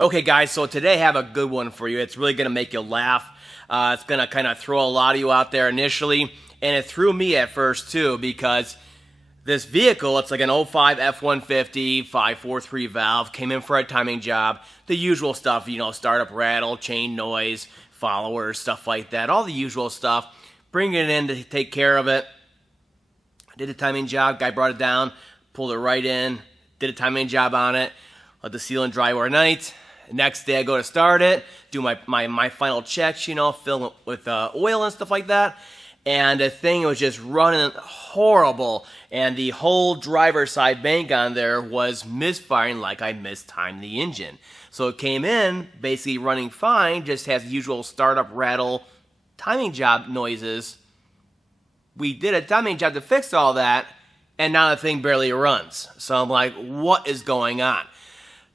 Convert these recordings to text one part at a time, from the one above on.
Okay guys, so today I have a good one for you. It's really going to make you laugh. It's going to kind of throw a lot of you out there initially, and it threw me at first too because this vehicle, it's like an 05 F-150 543 valve, came in for a timing job. The usual stuff, you know, startup rattle, chain noise, followers, stuff like that. All the usual stuff. Bring it in to take care of it. Did a timing job, guy brought it down, pulled it right in, did a timing job on it, let the seal and dry overnight. Next day I go to start it, do my final checks, you know, fill it with oil and stuff like that. And the thing was just running horrible. And the whole driver's side bank on there was misfiring like I mistimed the engine. So it came in basically running fine, just has the usual startup rattle timing job noises. We did a timing job to fix all that, and now the thing barely runs. So I'm like, what is going on?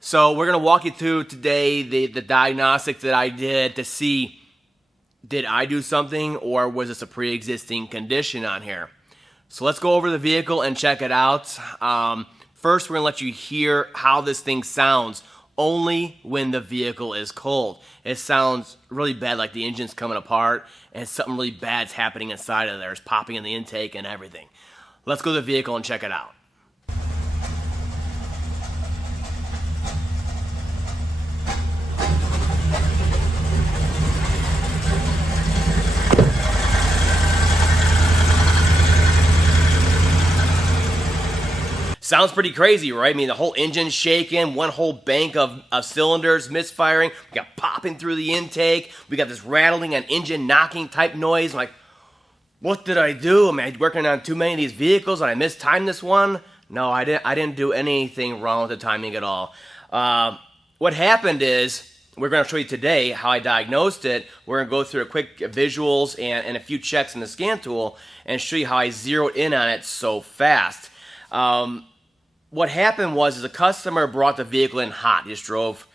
So we're going to walk you through today the diagnostics that I did to see, did I do something or was this a pre-existing condition on here? So let's go over the vehicle and check it out. First, we're going to let you hear how this thing sounds only when the vehicle is cold. It sounds really bad, like the engine's coming apart and something really bad's happening inside of there. It's popping in the intake and everything. Let's go to the vehicle and check it out. Sounds pretty crazy, right? I mean, the whole engine's shaking, one whole bank of cylinders misfiring. We got popping through the intake. We got this rattling and engine knocking type noise. I'm like, what did I do? Am I working on too many of these vehicles and I mistimed this one? No, I didn't do anything wrong with the timing at all. What happened is, we're going to show you today how I diagnosed it. We're going to go through a quick visuals and a few checks in the scan tool and show you how I zeroed in on it so fast. What happened was the customer brought the vehicle in hot. He just drove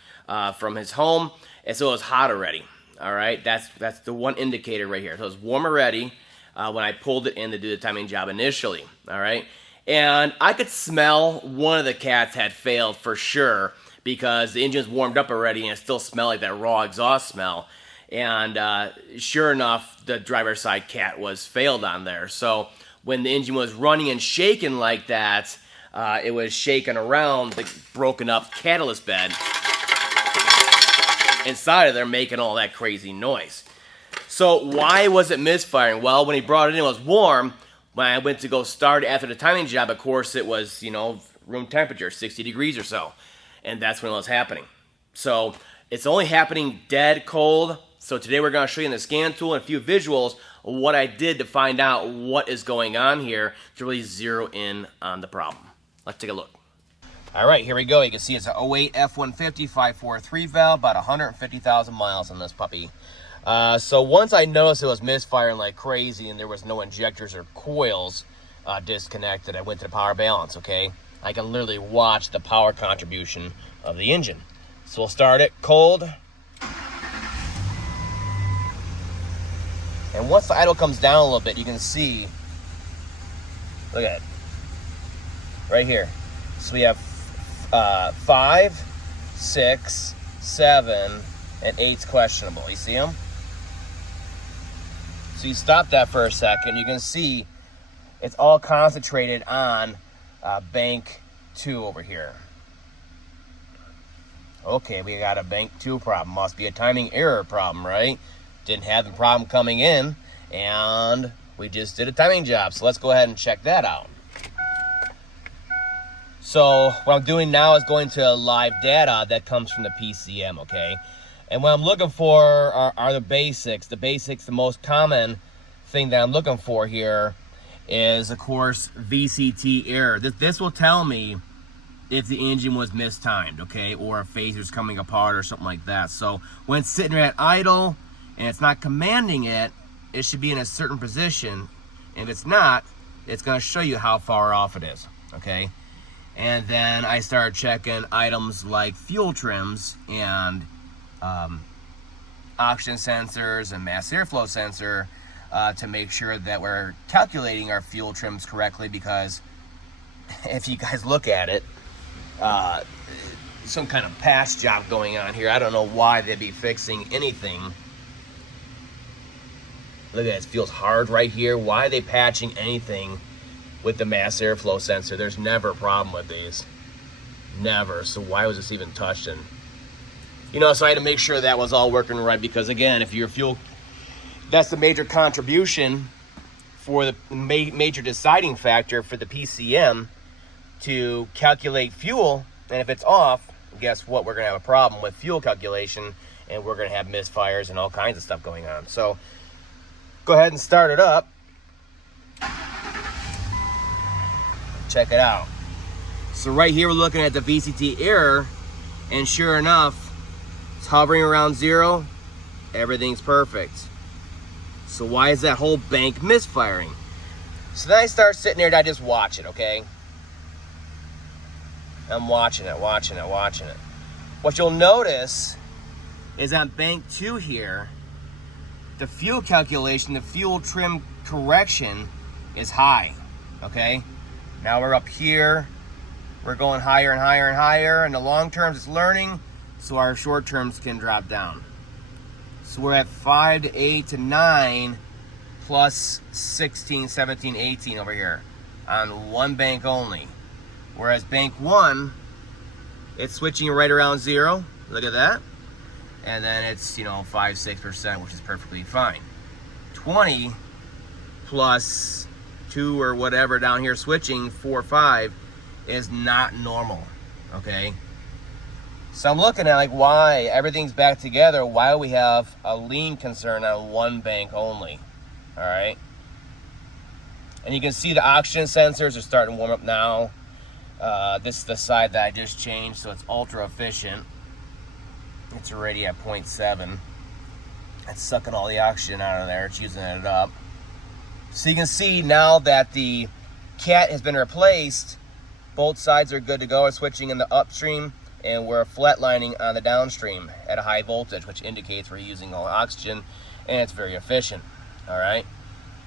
from his home, and so it was hot already. All right, that's the one indicator right here. So it was warm already when I pulled it in to do the timing job initially. All right, and I could smell one of the cats had failed for sure because the engine's warmed up already and it still smelled like that raw exhaust smell. And sure enough, the driver's side cat was failed on there. So when the engine was running and shaking like that, it was shaking around the broken up catalyst bed inside of there, making all that crazy noise. So why was it misfiring? Well, when he brought it in, it was warm. When I went to go start after the timing job, of course, it was, you know, room temperature, 60 degrees or so. And that's when it was happening. So it's only happening dead cold. So today we're going to show you in the scan tool and a few visuals what I did to find out what is going on here to really zero in on the problem. Let's take a look. All right, here we go. You can see it's an 08 F-150 543 valve, about 150,000 miles on this puppy. So once I noticed it was misfiring like crazy and there was no injectors or coils disconnected, I went to the power balance, okay? I can literally watch the power contribution of the engine. So we'll start it cold. And once the idle comes down a little bit, you can see, look at it, right here. So we have 5, 6, 7, and 8's questionable. You see them? So you stop that for a second. You can see it's all concentrated on bank 2 over here. Okay, we got a bank 2 problem. Must be a timing error problem, right? Didn't have the problem coming in, and we just did a timing job. So let's go ahead and check that out. So what I'm doing now is going to live data that comes from the PCM, okay? And what I'm looking for are the basics. The basics, the most common thing that I'm looking for here is, of course, VCT error. This will tell me if the engine was mistimed, okay? Or if phaser's coming apart or something like that. So when it's sitting at idle and it's not commanding it, it should be in a certain position. If it's not, it's going to show you how far off it is, okay? And then I started checking items like fuel trims and oxygen sensors and mass airflow sensor to make sure that we're calculating our fuel trims correctly, because if you guys look at it, some kind of patch job going on here. I don't know why they'd be fixing anything. Look at it, it feels hard right here. Why are they patching anything with the mass airflow sensor? There's never a problem with these. Never. So why was this even touched? And you know, so I had to make sure that was all working right, because again, if your fuel, that's the major contribution for the major deciding factor for the PCM to calculate fuel. And if it's off, guess what? We're going to have a problem with fuel calculation, and we're going to have misfires and all kinds of stuff going on. So go ahead and start it up. Check it out. So right here we're looking at the VCT error, and sure enough, it's hovering around 0. Everything's perfect. So why is that whole bank misfiring? So then I start sitting there and I just watch it, okay? I'm watching it. What you'll notice is on bank 2 here, the fuel calculation, the fuel trim correction is high, okay? Now we're up here, we're going higher and higher and higher, and the long terms it's learning, so our short terms can drop down. So we're at 5 to 8 to 9 plus 16, 17, 18 over here on one bank only. Whereas bank 1, it's switching right around 0. Look at that. And then it's, you know, 5, 6%, which is perfectly fine. 20 plus 2 or whatever down here switching 4, 5 is not normal, okay? So I'm looking at like why everything's back together, why we have a lean concern on one bank only, all right? And you can see the oxygen sensors are starting to warm up now. This is the side that I just changed, so it's ultra efficient. It's already at 0.7. It's sucking all the oxygen out of there, it's using it up. So you can see now that the cat has been replaced, both sides are good to go. We're switching in the upstream, and we're flatlining on the downstream at a high voltage, which indicates we're using all oxygen, and it's very efficient, all right?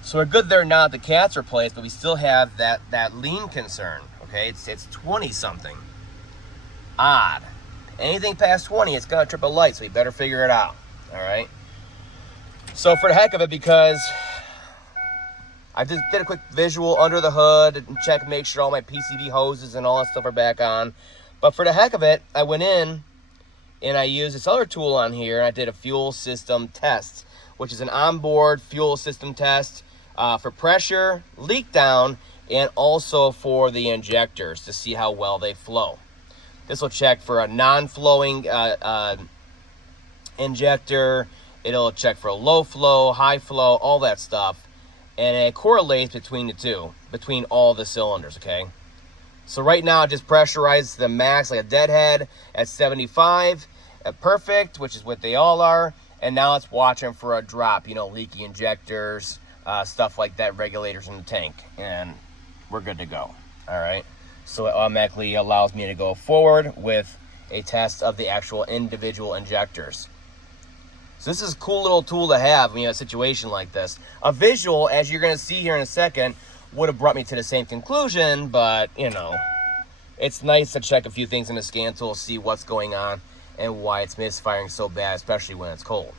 So we're good there now, the cat's replaced, but we still have that lean concern, okay? It's 20-something. Odd. Anything past 20, it's gonna trip a light, so you better figure it out, all right? So for the heck of it, because I just did a quick visual under the hood and check, make sure all my PCV hoses and all that stuff are back on. But for the heck of it, I went in and I used this other tool on here, and I did a fuel system test, which is an onboard fuel system test for pressure, leak down, and also for the injectors to see how well they flow. This will check for a non-flowing injector. It'll check for a low flow, high flow, all that stuff. And it correlates between the two, between all the cylinders, okay? So right now it just pressurizes the max like a deadhead at 75, perfect, which is what they all are. And now it's watching for a drop, you know, leaky injectors, stuff like that, regulators in the tank. And we're good to go, all right? So it automatically allows me to go forward with a test of the actual individual injectors. So this is a cool little tool to have when you have a situation like this. A visual, as you're going to see here in a second, would have brought me to the same conclusion, but, you know, it's nice to check a few things in the scan tool, see what's going on and why it's misfiring so bad, especially when it's cold.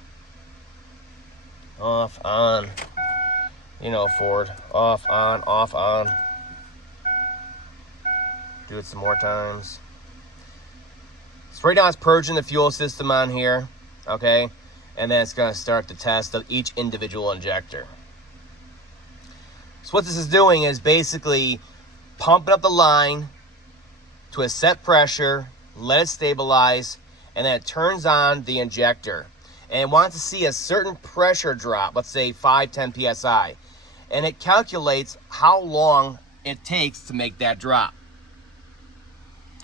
Off, on. You know, Ford. Off, on, off, on. Do it some more times. So right now it's purging the fuel system on here, okay? And then it's going to start the test of each individual injector. So what this is doing is basically pumping up the line to a set pressure, let it stabilize, and then it turns on the injector. And it wants to see a certain pressure drop, let's say 5, 10 PSI. And it calculates how long it takes to make that drop.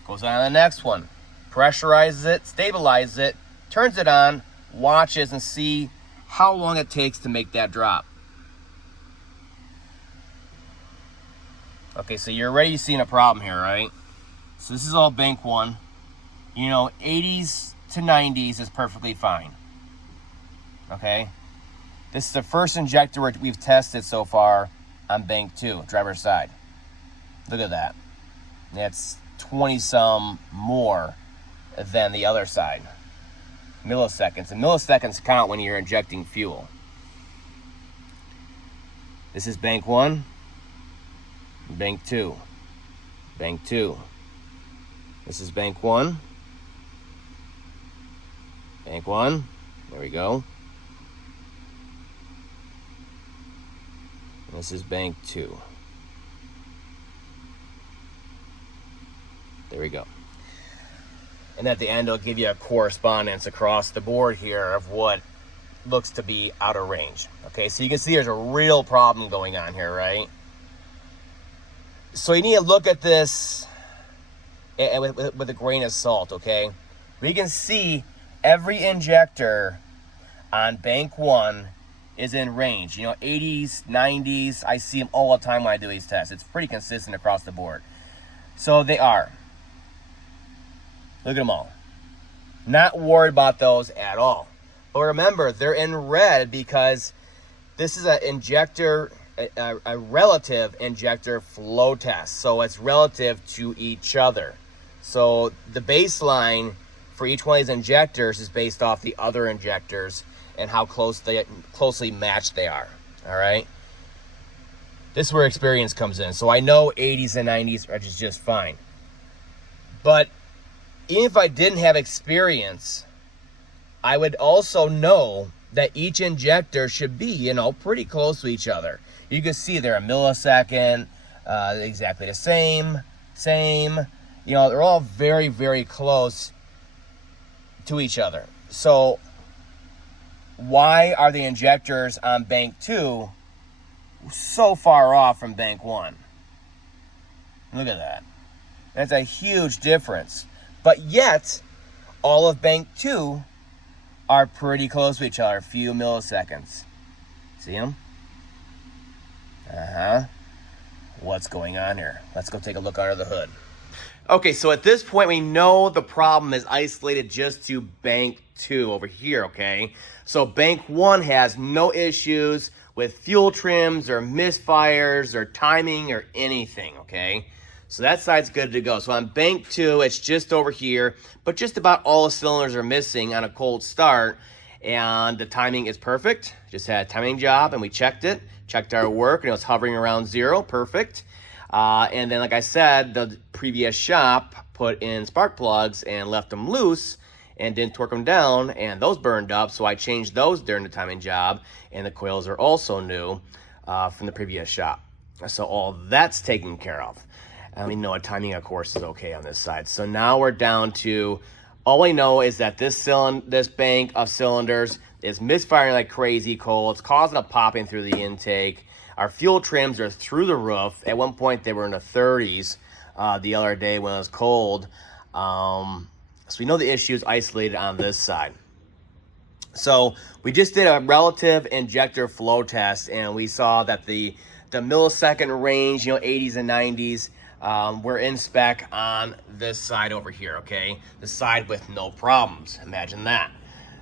Goes on to the next one. Pressurizes it, stabilizes it, turns it on, watches and see how long it takes to make that drop. Okay, so you're already seeing a problem here, right? So this is all bank 1. You know, 80s to 90s is perfectly fine. Okay? This is the first injector we've tested so far on bank 2, driver's side. Look at that. That's 20-some more than the other side. Milliseconds. And milliseconds count when you're injecting fuel. This is bank 1, bank 2, bank 2. This is bank 1, bank 1. There we go. And this is bank 2. There we go. And at the end, it'll give you a correspondence across the board here of what looks to be out of range. Okay, so you can see there's a real problem going on here, right? So you need to look at this with a grain of salt, okay? We can see every injector on bank 1 is in range. You know, 80s, 90s, I see them all the time when I do these tests. It's pretty consistent across the board. So they are. Look at them all. Not worried about those at all. But remember, they're in red because this is an injector, a relative injector flow test. So it's relative to each other. So the baseline for each one of these injectors is based off the other injectors and how closely matched they are. All right. This is where experience comes in. So I know 80s and 90s are just fine. But even if I didn't have experience, I would also know that each injector should be, you know, pretty close to each other. You can see they're a millisecond, exactly the same. You know, they're all very, very close to each other. So why are the injectors on bank 2 so far off from bank 1? Look at that. That's a huge difference. But yet, all of bank 2 are pretty close to each other, a few milliseconds. See them? What's going on here? Let's go take a look under the hood. Okay, so at this point, we know the problem is isolated just to bank 2 over here, okay? So bank 1 has no issues with fuel trims or misfires or timing or anything, okay? So that side's good to go. So on bank 2, it's just over here, but just about all the cylinders are missing on a cold start, and the timing is perfect. Just had a timing job, and we checked it, checked our work, and it was hovering around 0, perfect. And then, like I said, the previous shop put in spark plugs and left them loose and didn't torque them down, and those burned up, so I changed those during the timing job, and the coils are also new from the previous shop. So all that's taken care of. We know timing, of course, is okay on this side. So now we're down to, all we know is that this bank of cylinders is misfiring like crazy coal. It's causing a popping through the intake. Our fuel trims are through the roof. At one point, they were in the 30s the other day when it was cold. So we know the issue is isolated on this side. So we just did a relative injector flow test, and we saw that the millisecond range, you know, 80s and 90s, we're in spec on this side over here, okay? The side with no problems. Imagine that.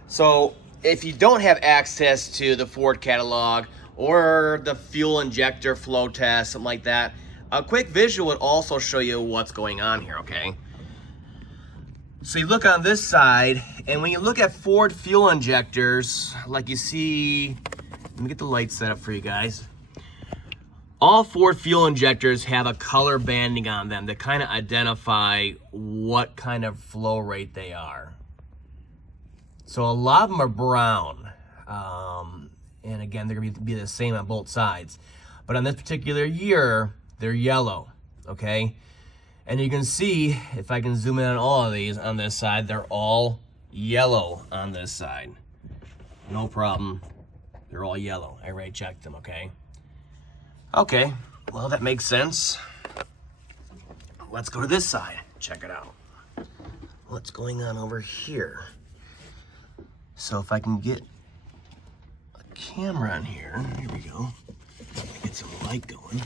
So if you don't have access to the Ford catalog or the fuel injector flow test, something like that, a quick visual would also show you what's going on here, okay? So you look on this side, and when you look at Ford fuel injectors, like you see, let me get the light set up for you guys. All Ford fuel injectors have a color banding on them that kind of identify what kind of flow rate they are. So a lot of them are brown. And again, they're going to be the same on both sides. But on this particular year, they're yellow, okay? And you can see, if I can zoom in on all of these on this side, they're all yellow on this side. No problem. They're all yellow. I already checked them, okay? Okay, well, that makes sense. Let's go to this side. Check it out. What's going on over here? So if I can get a camera on here, here we go. Get some light going.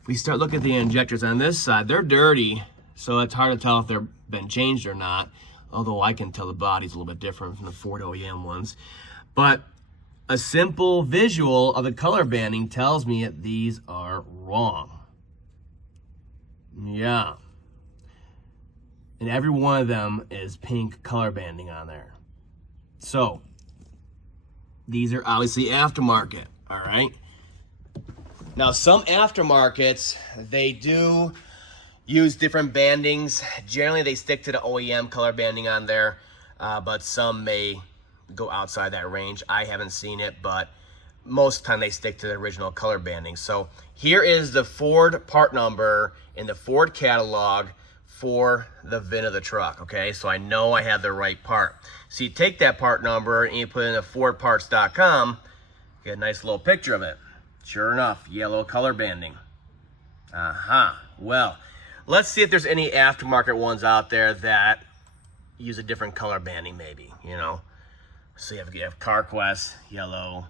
If we start looking at the injectors on this side, they're dirty, so it's hard to tell if they've been changed or not, although I can tell the body's a little bit different from the Ford OEM ones. But a simple visual of the color banding tells me that these are wrong. Yeah. and every one of them is pink color banding on there. So these are obviously aftermarket, all right? Now some aftermarkets, they do use different bandings. Generally they stick to the OEM color banding on there, but some may go outside that range. I haven't seen it, but most of the time they stick to the original color banding. So here is the Ford part number in the Ford catalog for the VIN of the truck, okay? So I know I have the right part. So you take that part number and you put it in the FordParts.com, get a nice little picture of it. Sure enough, yellow color banding. Well, let's see if there's any aftermarket ones out there that use a different color banding maybe, you know? So you have CarQuest, yellow.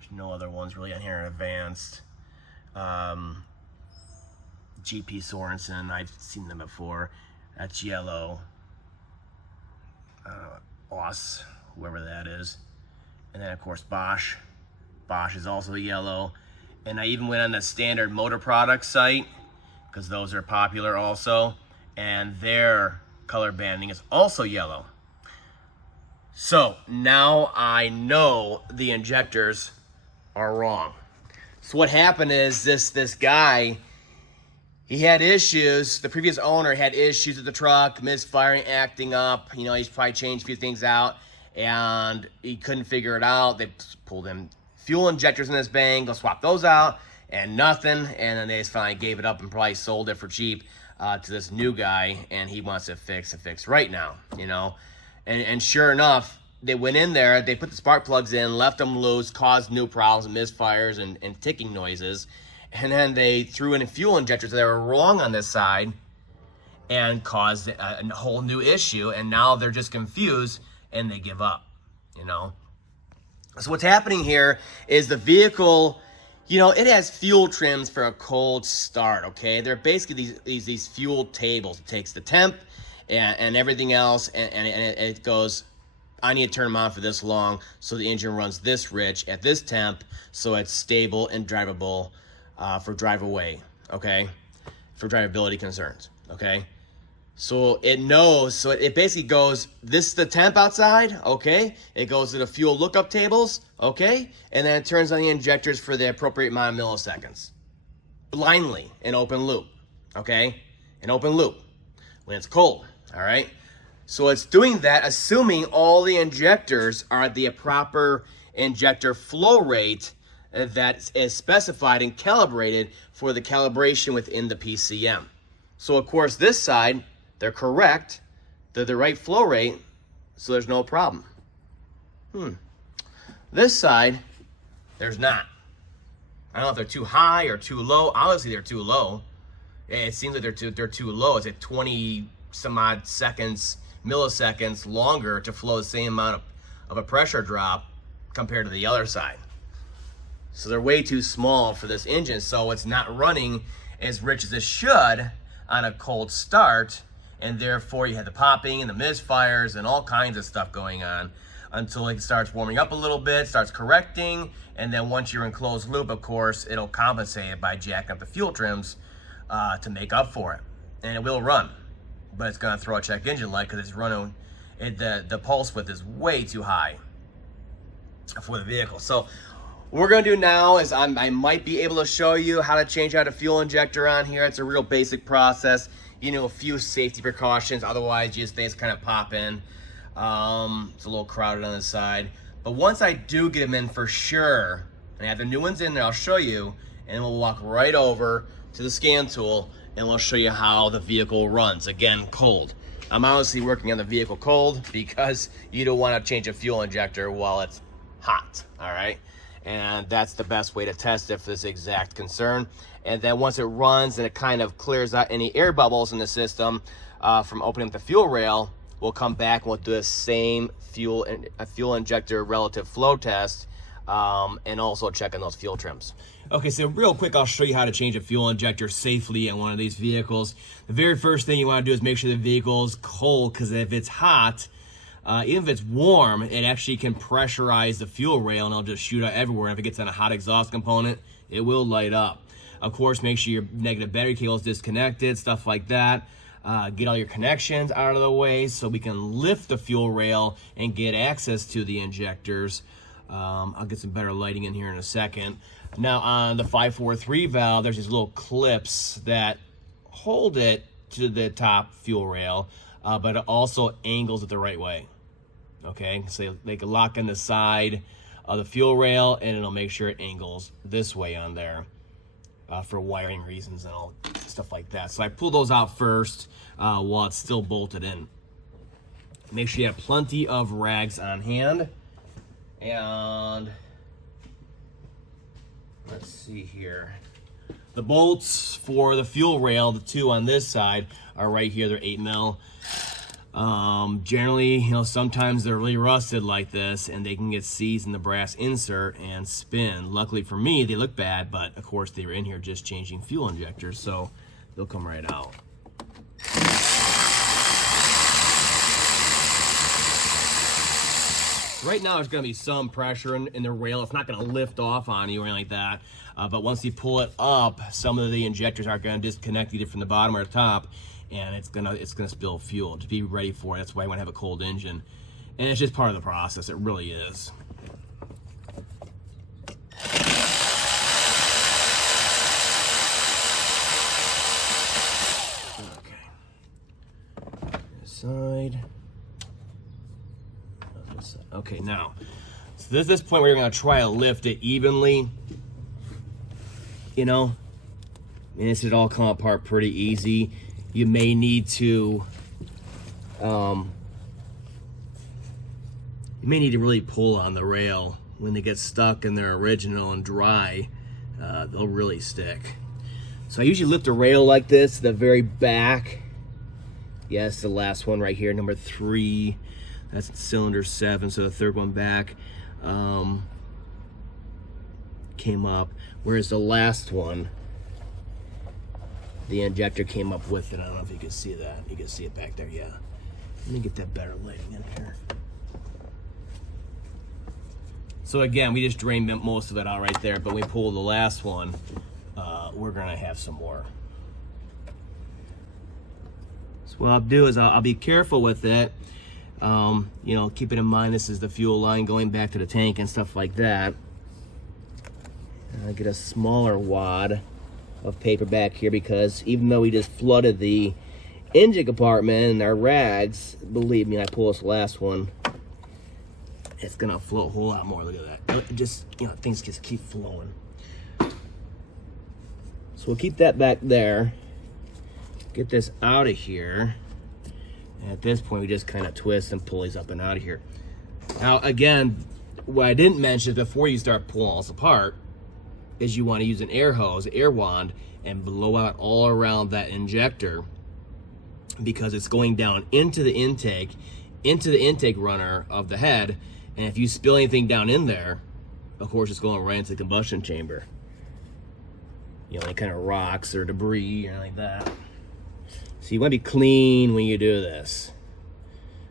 There's no other ones really on here, advanced. GP Sorensen, I've seen them before. That's yellow. Oss, whoever that is. And then of course Bosch. Bosch is also yellow. And I even went on the Standard Motor Products site, because those are popular also, and their color banding is also yellow. So now I know the injectors are wrong. So what happened is this guy, he had issues. The previous owner had issues with the truck, misfiring, acting up. You know, he's probably changed a few things out, and he couldn't figure it out. They pulled in fuel injectors in this bang, go swap those out, and nothing. And then they just finally gave it up and probably sold it for cheap to this new guy, and he wants it fixed right now, you know. And sure enough, they went in there, they put the spark plugs in, left them loose, caused new problems, misfires and ticking noises. And then they threw in fuel injectors that were wrong on this side and caused a whole new issue. And now they're just confused and they give up, you know. So what's happening here is the vehicle, you know, it has fuel trims for a cold start, okay? They're basically these fuel tables. It takes the temp and everything else, and it goes, I need to turn them on for this long so the engine runs this rich at this temp so it's stable and drivable for drive away, okay? For drivability concerns, okay? So it knows, so it basically goes, this is the temp outside, okay? It goes to the fuel lookup tables, okay? And then it turns on the injectors for the appropriate amount of milliseconds. Blindly, in open loop, okay? In open loop, when it's cold, all right? So it's doing that, assuming all the injectors are at the proper injector flow rate that is specified and calibrated for the calibration within the PCM. So of course this side, they're correct, they're the right flow rate, so there's no problem. This side, there's not. I don't know if they're too high or too low. Obviously they're too low. It seems like they're too low. It's at 20 some odd seconds, milliseconds longer to flow the same amount of a pressure drop compared to the other side. So they're way too small for this engine, so it's not running as rich as it should on a cold start, and therefore you have the popping and the misfires and all kinds of stuff going on until it starts warming up a little bit, starts correcting, and then once you're in closed loop, of course, it'll compensate it by jacking up the fuel trims to make up for it. And it will run, but it's gonna throw a check engine light because it's running, the pulse width is way too high for the vehicle. So what we're gonna do now is I might be able to show you how to change out a fuel injector on here. It's a real basic process. You know, a few safety precautions, otherwise you just things kind of pop in. It's a little crowded on the side. But once I do get them in for sure, and I have the new ones in there, I'll show you, and then we'll walk right over to the scan tool and we'll show you how the vehicle runs, again, cold. I'm obviously working on the vehicle cold because you don't want to change a fuel injector while it's hot, all right? And that's the best way to test it for this exact concern. And then once it runs and it kind of clears out any air bubbles in the system from opening up the fuel rail, we'll come back and we'll do the same fuel injector relative flow test and also check on those fuel trims. Okay, so real quick, I'll show you how to change a fuel injector safely in one of these vehicles. The very first thing you want to do is make sure the vehicle is cold, because if it's hot, even if it's warm, it actually can pressurize the fuel rail and it'll just shoot out everywhere. If it gets on a hot exhaust component, it will light up. Of course, make sure your negative battery cable is disconnected, stuff like that. get all your connections out of the way so we can lift the fuel rail and get access to the injectors. I'll get some better lighting in here in a second. Now on the 543 valve, there's these little clips that hold it to the top fuel rail, but it also angles it the right way. Okay, so they can lock in the side of the fuel rail and it'll make sure it angles this way on there for wiring reasons and all stuff like that. So I pull those out first while it's still bolted in. Make sure you have plenty of rags on hand. And let's see here. The bolts for the fuel rail, the two on this side, are right here. They're 8mm. Generally, you know, sometimes they're really rusted like this and they can get seized in the brass insert and spin. Luckily for me, they look bad, but of course they were in here just changing fuel injectors, so they'll come right out. Right now there's going to be some pressure in the rail. It's not going to lift off on you or anything like that. But once you pull it up, some of the injectors are going to disconnect either from the bottom or the top, and it's gonna spill fuel. To be ready for it, that's why you want to have a cold engine. And it's just part of the process. It really is. Okay. This side. Okay, now, so this point where you're going to try to lift it evenly, you know, and this should all come apart pretty easy. You may need to, really pull on the rail. When they get stuck in their original and dry, they'll really stick. So I usually lift a rail like this to the very back. Yes, the last one right here, number 3. That's cylinder 7, so the third one back came up. Whereas the last one, the injector came up with it. I don't know if you can see that. You can see it back there, yeah. Let me get that better lighting in here. So again, we just drained most of it out right there, but when we pull the last one, we're gonna have some more. So what I'll do is I'll be careful with it. You know, keeping in mind this is the fuel line going back to the tank and stuff like that. And I'll get a smaller wad of paper back here because even though we just flooded the engine compartment and our rags, believe me, I pull this last one, it's gonna flow a whole lot more. Look at that. It just, you know, things just keep flowing. So we'll keep that back there. Get this out of here. And at this point, we just kind of twist and pull these up and out of here. Now, again, what I didn't mention before you start pulling all this apart is you want to use an air hose, air wand, and blow out all around that injector because it's going down into the intake runner of the head. And if you spill anything down in there, of course, it's going right into the combustion chamber. You know, any kind of rocks or debris or anything like that. So you want to be clean when you do this,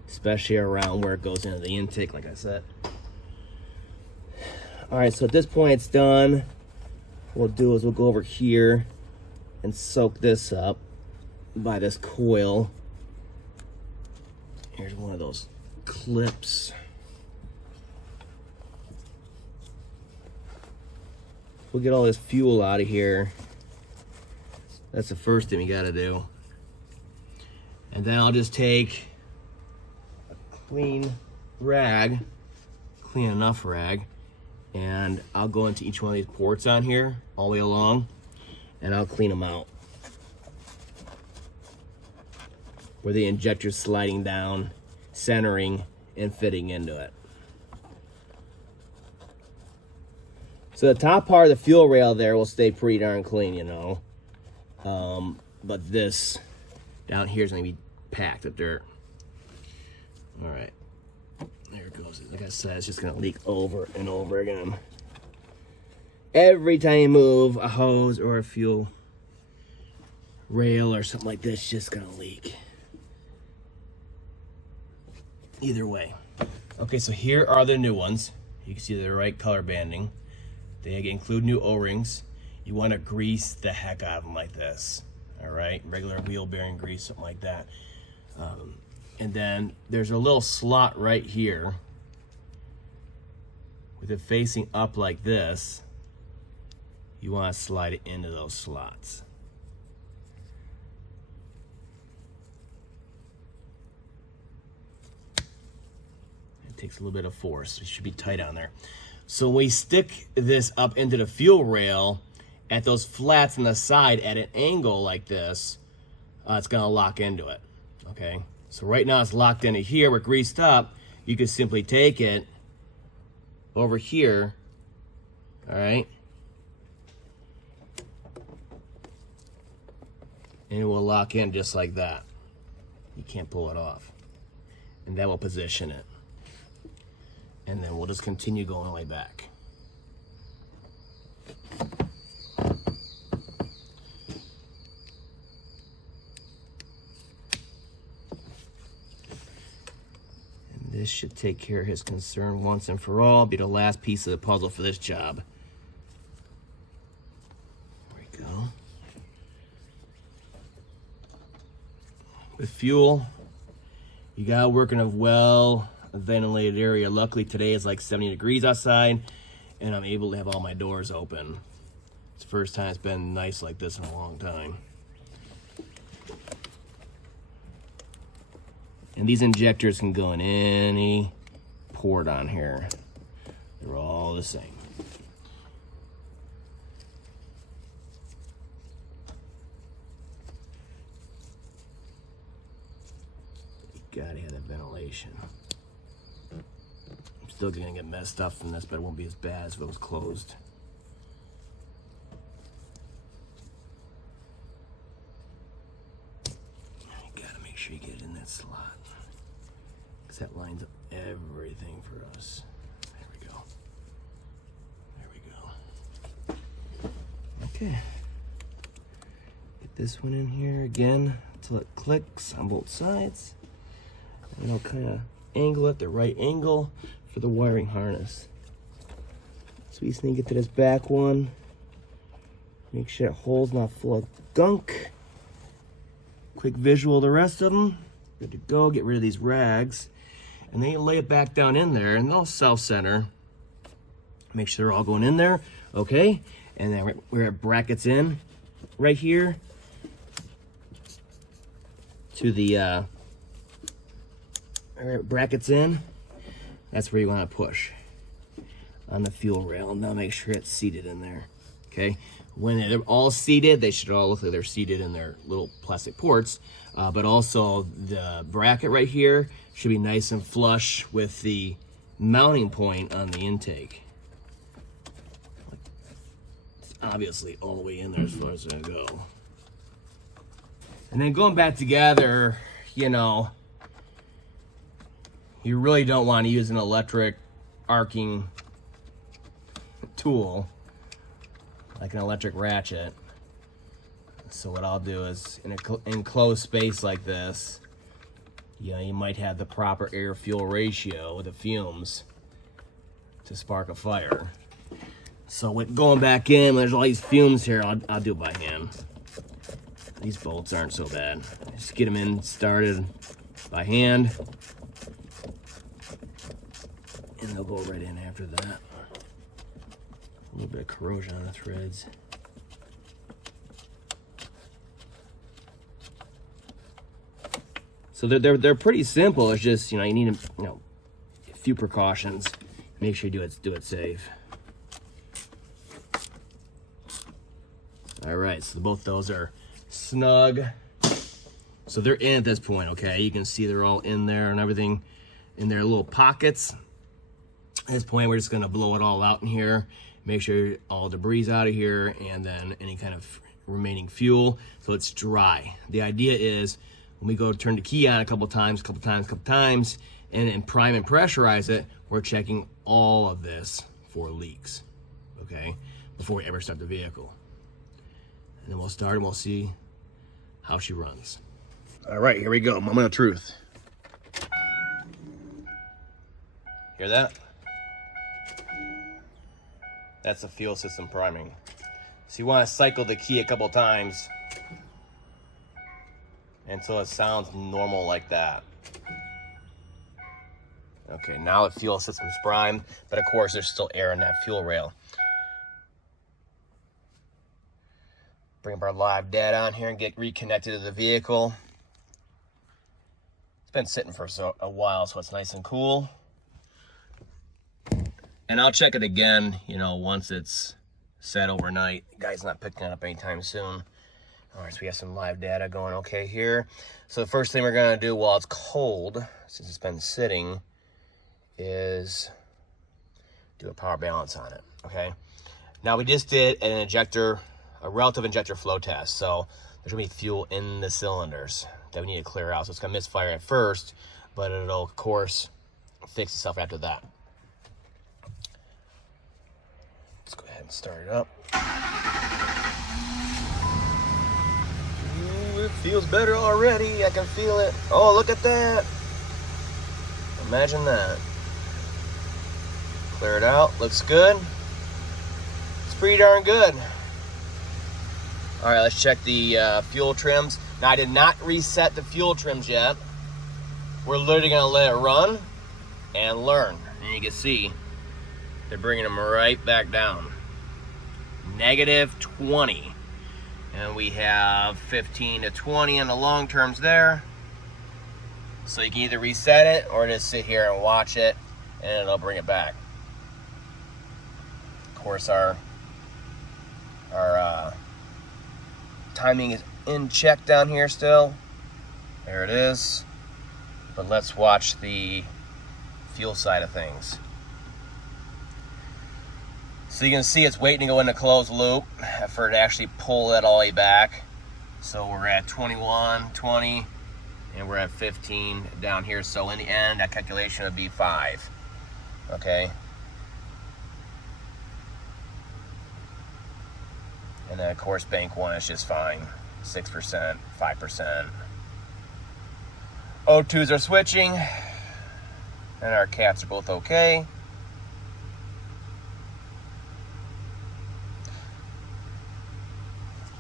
especially around where it goes into the intake, like I said. All right, so at this point it's done. What we'll do is we'll go over here and soak this up by this coil. Here's one of those clips. We'll get all this fuel out of here. That's the first thing we got to do. And then I'll just take a clean rag, clean enough rag, and I'll go into each one of these ports on here all the way along, and I'll clean them out. Where the injector's sliding down, centering, and fitting into it. So the top part of the fuel rail there will stay pretty darn clean, you know. But this down here is going to be packed with dirt. All right, there it goes. Like I said, it's just going to leak over and over again. Every time you move a hose or a fuel rail or something like this, it's just going to leak. Either way. Okay, so here are the new ones. You can see the right color banding. They include new O-rings. You want to grease the heck out of them like this. All right, regular wheel bearing grease, something like that. And then there's a little slot right here with it facing up like this. You want to slide it into those slots. It takes a little bit of force. It should be tight on there. So when we stick this up into the fuel rail at those flats on the side at an angle like this, it's going to lock into it. Okay, so right now it's locked into here. We're greased up. You can simply take it over here. All right. And it will lock in just like that. You can't pull it off. And that will position it. And then we'll just continue going all the way back. And this should take care of his concern once and for all. Be the last piece of the puzzle for this job. There we go. With fuel, you gotta work in a well-ventilated area. Luckily today it's like 70 degrees outside, and I'm able to have all my doors open. It's the first time it's been nice like this in a long time. And these injectors can go in any port on here. They're all the same. Gotta have that ventilation. I'm still gonna get messed up from this, but it won't be as bad as if it was closed. You gotta make sure you get it in that slot, because that lines up everything for us. There we go. There we go. Okay. Get this one in here again until it clicks on both sides. And I'll kind of angle it the right angle for the wiring harness. So we just need to get to this back one. Make sure that hole's not full of gunk. Quick visual of the rest of them. Good to go. Get rid of these rags. And then you lay it back down in there, and they'll self-center. Make sure they're all going in there. Okay. And then we're at brackets in right here to the brackets in. That's where you want to push on the fuel rail. Now make sure it's seated in there. Okay, when they're all seated, they should all look like they're seated in their little plastic ports, but also the bracket right here should be nice and flush with the mounting point on the intake. It's obviously all the way in there as far as it's gonna go. And then going back together, you know, you really don't want to use an electric arcing tool, like an electric ratchet. So what I'll do is, in an enclosed space like this, you know, you might have the proper air-fuel ratio with the fumes to spark a fire. So with going back in, there's all these fumes here, I'll do it by hand. These bolts aren't so bad. Just get them in started by hand. And they'll go right in after that. A little bit of corrosion on the threads. So they're pretty simple. It's just, you know, you need a few precautions. Make sure you do it safe. All right, so both those are snug. So they're in at this point, okay? You can see they're all in there and everything in their little pockets. At this point, we're just gonna blow it all out in here. Make sure all debris out of here, and then any kind of remaining fuel, so it's dry. The idea is when we go turn the key on a couple times, and then prime and pressurize it, we're checking all of this for leaks, okay? Before we ever start the vehicle. And then we'll start and we'll see how she runs. All right, here we go, moment of truth. Hear that? That's the fuel system priming. So you want to cycle the key a couple times until it sounds normal like that. Okay, now the fuel system's primed, but of course there's still air in that fuel rail. Bring up our live data on here and get reconnected to the vehicle. It's been sitting for a while, so it's nice and cool. And I'll check it again, you know, once it's set overnight. The guy's not picking it up anytime soon. All right, so we have some live data going okay here. So the first thing we're gonna do while it's cold, since it's been sitting, is do a power balance on it, okay? Now we just did an injector, a relative injector flow test. So there's gonna be fuel in the cylinders that we need to clear out. So it's gonna misfire at first, but it'll of course fix itself after that. Let's go ahead and start it up. Ooh, it feels better already. I can feel it. Oh, look at that. Imagine that. Clear it out. Looks good. It's pretty darn good. All right, let's check the fuel trims. Now, I did not reset the fuel trims yet. We're literally gonna let it run and learn. And you can see, they're bringing them right back down. -20. And we have 15 to 20 on the long terms there. So you can either reset it or just sit here and watch it and it'll bring it back. Of course, our timing is in check down here still. There it is. But let's watch the fuel side of things. So you can see it's waiting to go into closed loop for it to actually pull that all the way back. So we're at 21, 20, and we're at 15 down here. So in the end, that calculation would be 5. Okay. And then of course bank 1 is just fine. 6%, 5%. O2s are switching. And our cats are both okay.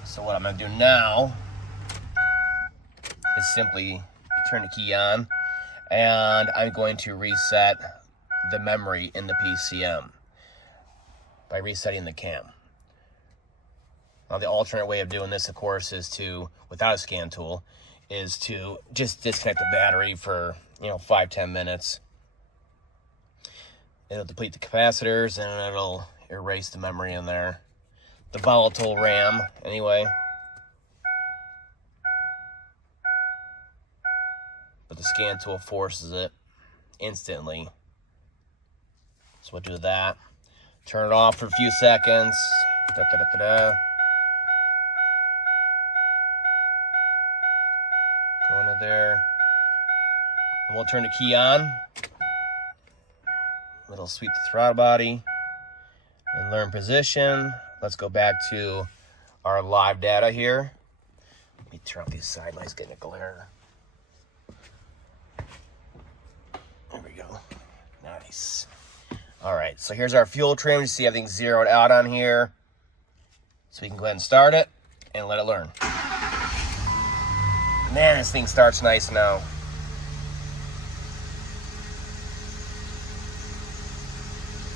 So what I'm gonna do now is simply turn the key on, and I'm going to reset the memory in the PCM by resetting the cam. Now the alternate way of doing this, of course, is to, without a scan tool, is to just disconnect the battery for, 5-10 minutes. It'll deplete the capacitors and it'll erase the memory in there. The volatile RAM, anyway. But the scan tool forces it instantly. So we'll do that. Turn it off for a few seconds. Da, da, da, da, da. Go into there. And we'll turn the key on. It'll sweep the throttle body and learn position. Let's go back to our live data here. Let me turn off these side lights, getting a glare. There we go. Nice. All right, so here's our fuel trim. You see everything's zeroed out on here. So we can go ahead and start it and let it learn. Man, this thing starts nice now.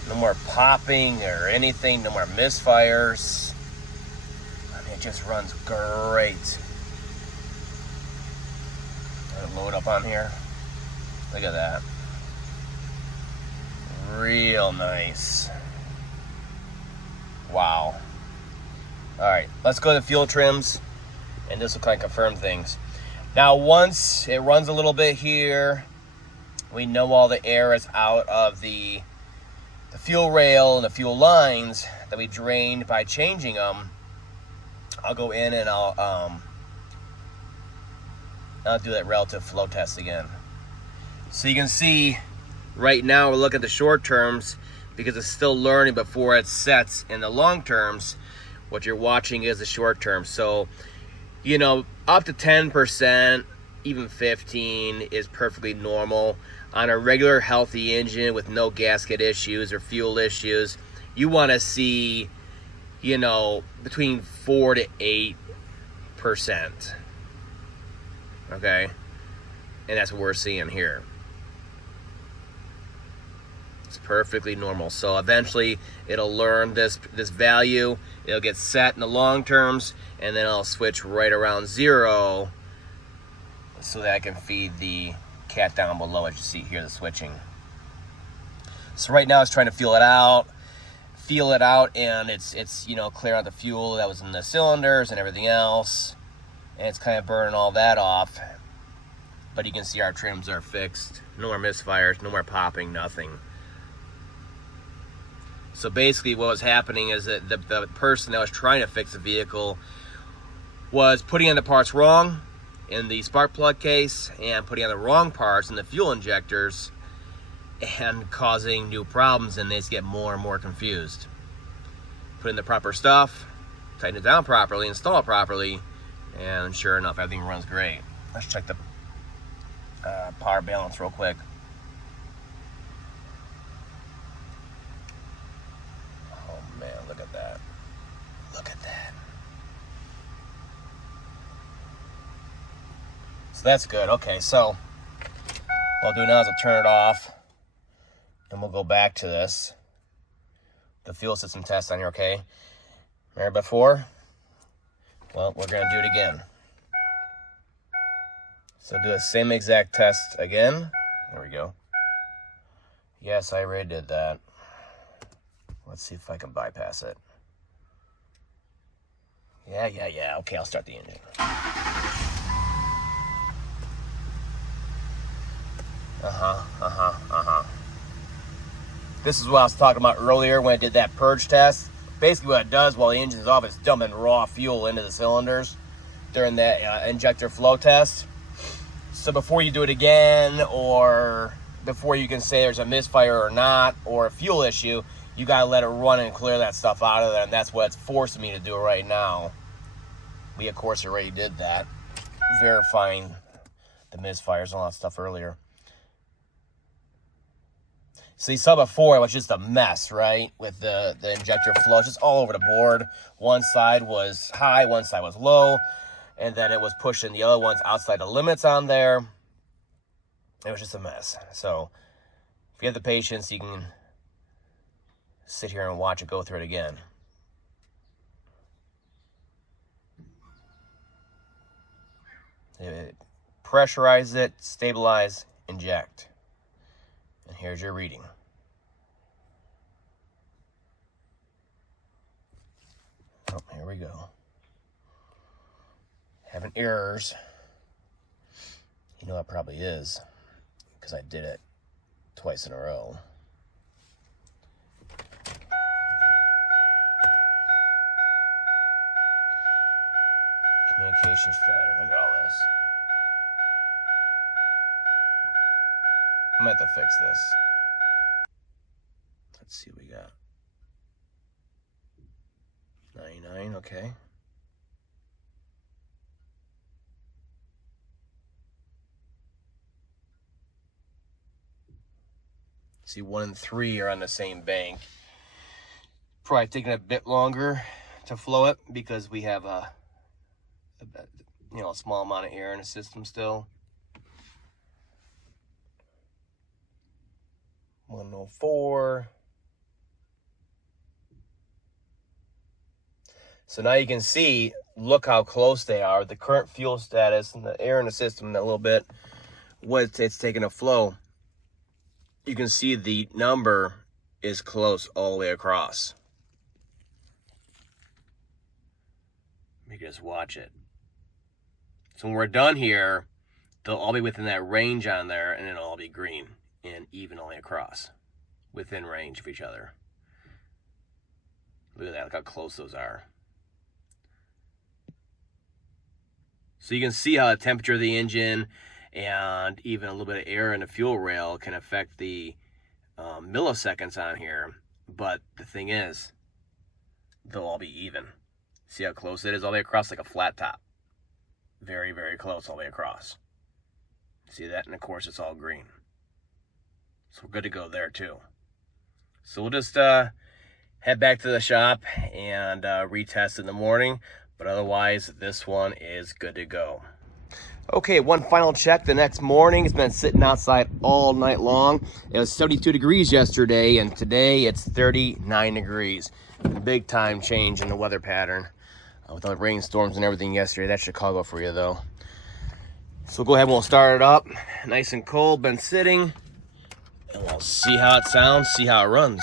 No more popping or anything, no more misfires. I mean, it just runs great. Let it load up on here. Look at that. Real nice. Wow. All right, let's go to the fuel trims, and this will kind of confirm things. Now, once it runs a little bit here, we know all the air is out of the fuel rail and the fuel lines that we drained by changing them. I'll go in and I'll do that relative flow test again. So you can see right now we're looking at the short terms because it's still learning before it sets in the long terms. What you're watching is the short term. So, up to 10%, even 15 is perfectly normal. On a regular healthy engine with no gasket issues or fuel issues, you want to see, between 4 to 8%. All okay? And that's what we're seeing here. It's perfectly normal. So eventually it'll learn this value, it'll get set in the long terms, and then it'll switch right around 0 so that I can feed the cat down below, as you see here, the switching. So right now it's trying to feel it out, and it's you know, clear out the fuel that was in the cylinders and everything else, and it's kind of burning all that off. But you can see our trims are fixed. No more misfires, no more popping, nothing. So basically what was happening is that the person that was trying to fix the vehicle was putting in the parts wrong in the spark plug case and putting on the wrong parts in the fuel injectors and causing new problems, and they just get more and more confused. Put in the proper stuff, tighten it down properly, install it properly, and sure enough, everything runs great. Let's check the power balance real quick. Oh man, look at that. Look at that. So that's good. Okay, so what I'll do now is I'll turn it off and we'll go back to this. The fuel system test on here, okay? Remember before? Well, we're gonna do it again. So do the same exact test again. There we go. Yes, I already did that. Let's see if I can bypass it. Yeah. Okay, I'll start the engine. This is what I was talking about earlier when I did that purge test. Basically what it does while the engine's off, it's dumping raw fuel into the cylinders during that injector flow test. So before you do it again, or before you can say there's a misfire or not, or a fuel issue, you gotta let it run and clear that stuff out of there, and that's what it's forcing me to do right now. We of course already did that, verifying the misfires and all that stuff earlier. So you saw before it was just a mess, right? With the injector flow, just all over the board. One side was high, one side was low, and then it was pushing the other ones outside the limits on there. It was just a mess. So if you have the patience, you can sit here and watch it go through it again. Pressurize it, stabilize, inject. And here's your reading. Oh, here we go. Having errors. You know it probably is, because I did it twice in a row. Communication failure. Look at all this. I'm going to have to fix this. Let's see what we got. 99, okay. See, 1 and 3 are on the same bank. Probably taking a bit longer to flow it because we have a small amount of air in the system still. 104. So now you can see, look how close they are. The current fuel status and the air in the system, that little bit, what it's taking to flow. You can see the number is close all the way across. Let me just watch it. So when we're done here, they'll all be within that range on there, and it'll all be green and evenly across, within range of each other. Look at that, look how close those are. So you can see how the temperature of the engine and even a little bit of air in the fuel rail can affect the milliseconds on here. But the thing is, they'll all be even. See how close it is all the way across, like a flat top. Very, very close all the way across. See that? And of course it's all green. So we're good to go there too. So we'll just head back to the shop and retest in the morning. But otherwise, this one is good to go. Okay, one final check the next morning. It's been sitting outside all night long. It was 72 degrees yesterday, and today it's 39 degrees. Big time change in the weather pattern. With all the rainstorms and everything yesterday. That's Chicago for you, though. So we'll go ahead and we'll start it up. Nice and cold, been sitting. And we'll see how it sounds, see how it runs.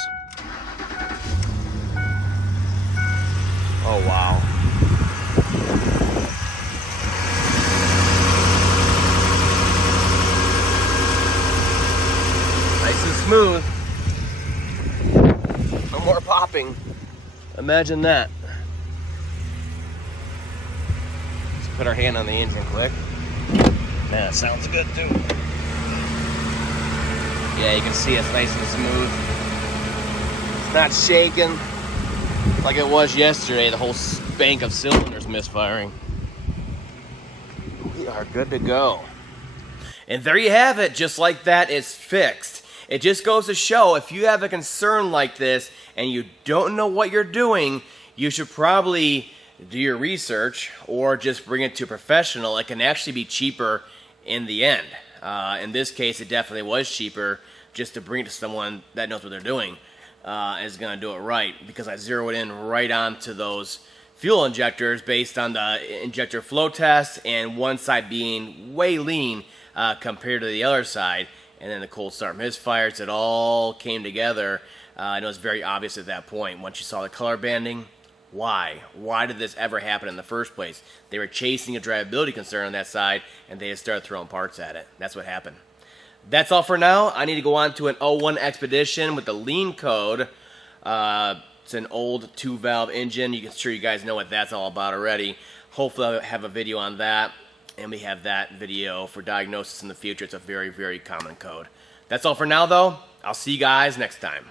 Oh, wow. Nice and smooth. No more popping. Imagine that. Let's put our hand on the engine quick. Man, it sounds good too. Yeah, you can see it's nice and smooth. It's not shaking like it was yesterday. The whole bank of cylinders misfiring. We are good to go. And there you have it. Just like that, it's fixed. It just goes to show, if you have a concern like this and you don't know what you're doing, you should probably do your research or just bring it to a professional. It can actually be cheaper in the end. In this case, it definitely was cheaper just to bring it to someone that knows what they're doing, is going to do it right, because I zeroed in right onto those fuel injectors based on the injector flow test, and one side being way lean compared to the other side. And then the cold start misfires, it all came together. And it was very obvious at that point. Once you saw the color banding, why? Why did this ever happen in the first place? They were chasing a drivability concern on that side, and they just started throwing parts at it. That's what happened. That's all for now. I need to go on to an 01 Expedition with the lean code. It's an old 2-valve engine. I'm sure you guys know what that's all about already. Hopefully I'll have a video on that. And we have that video for diagnosis in the future. It's a very, very common code. That's all for now, though. I'll see you guys next time.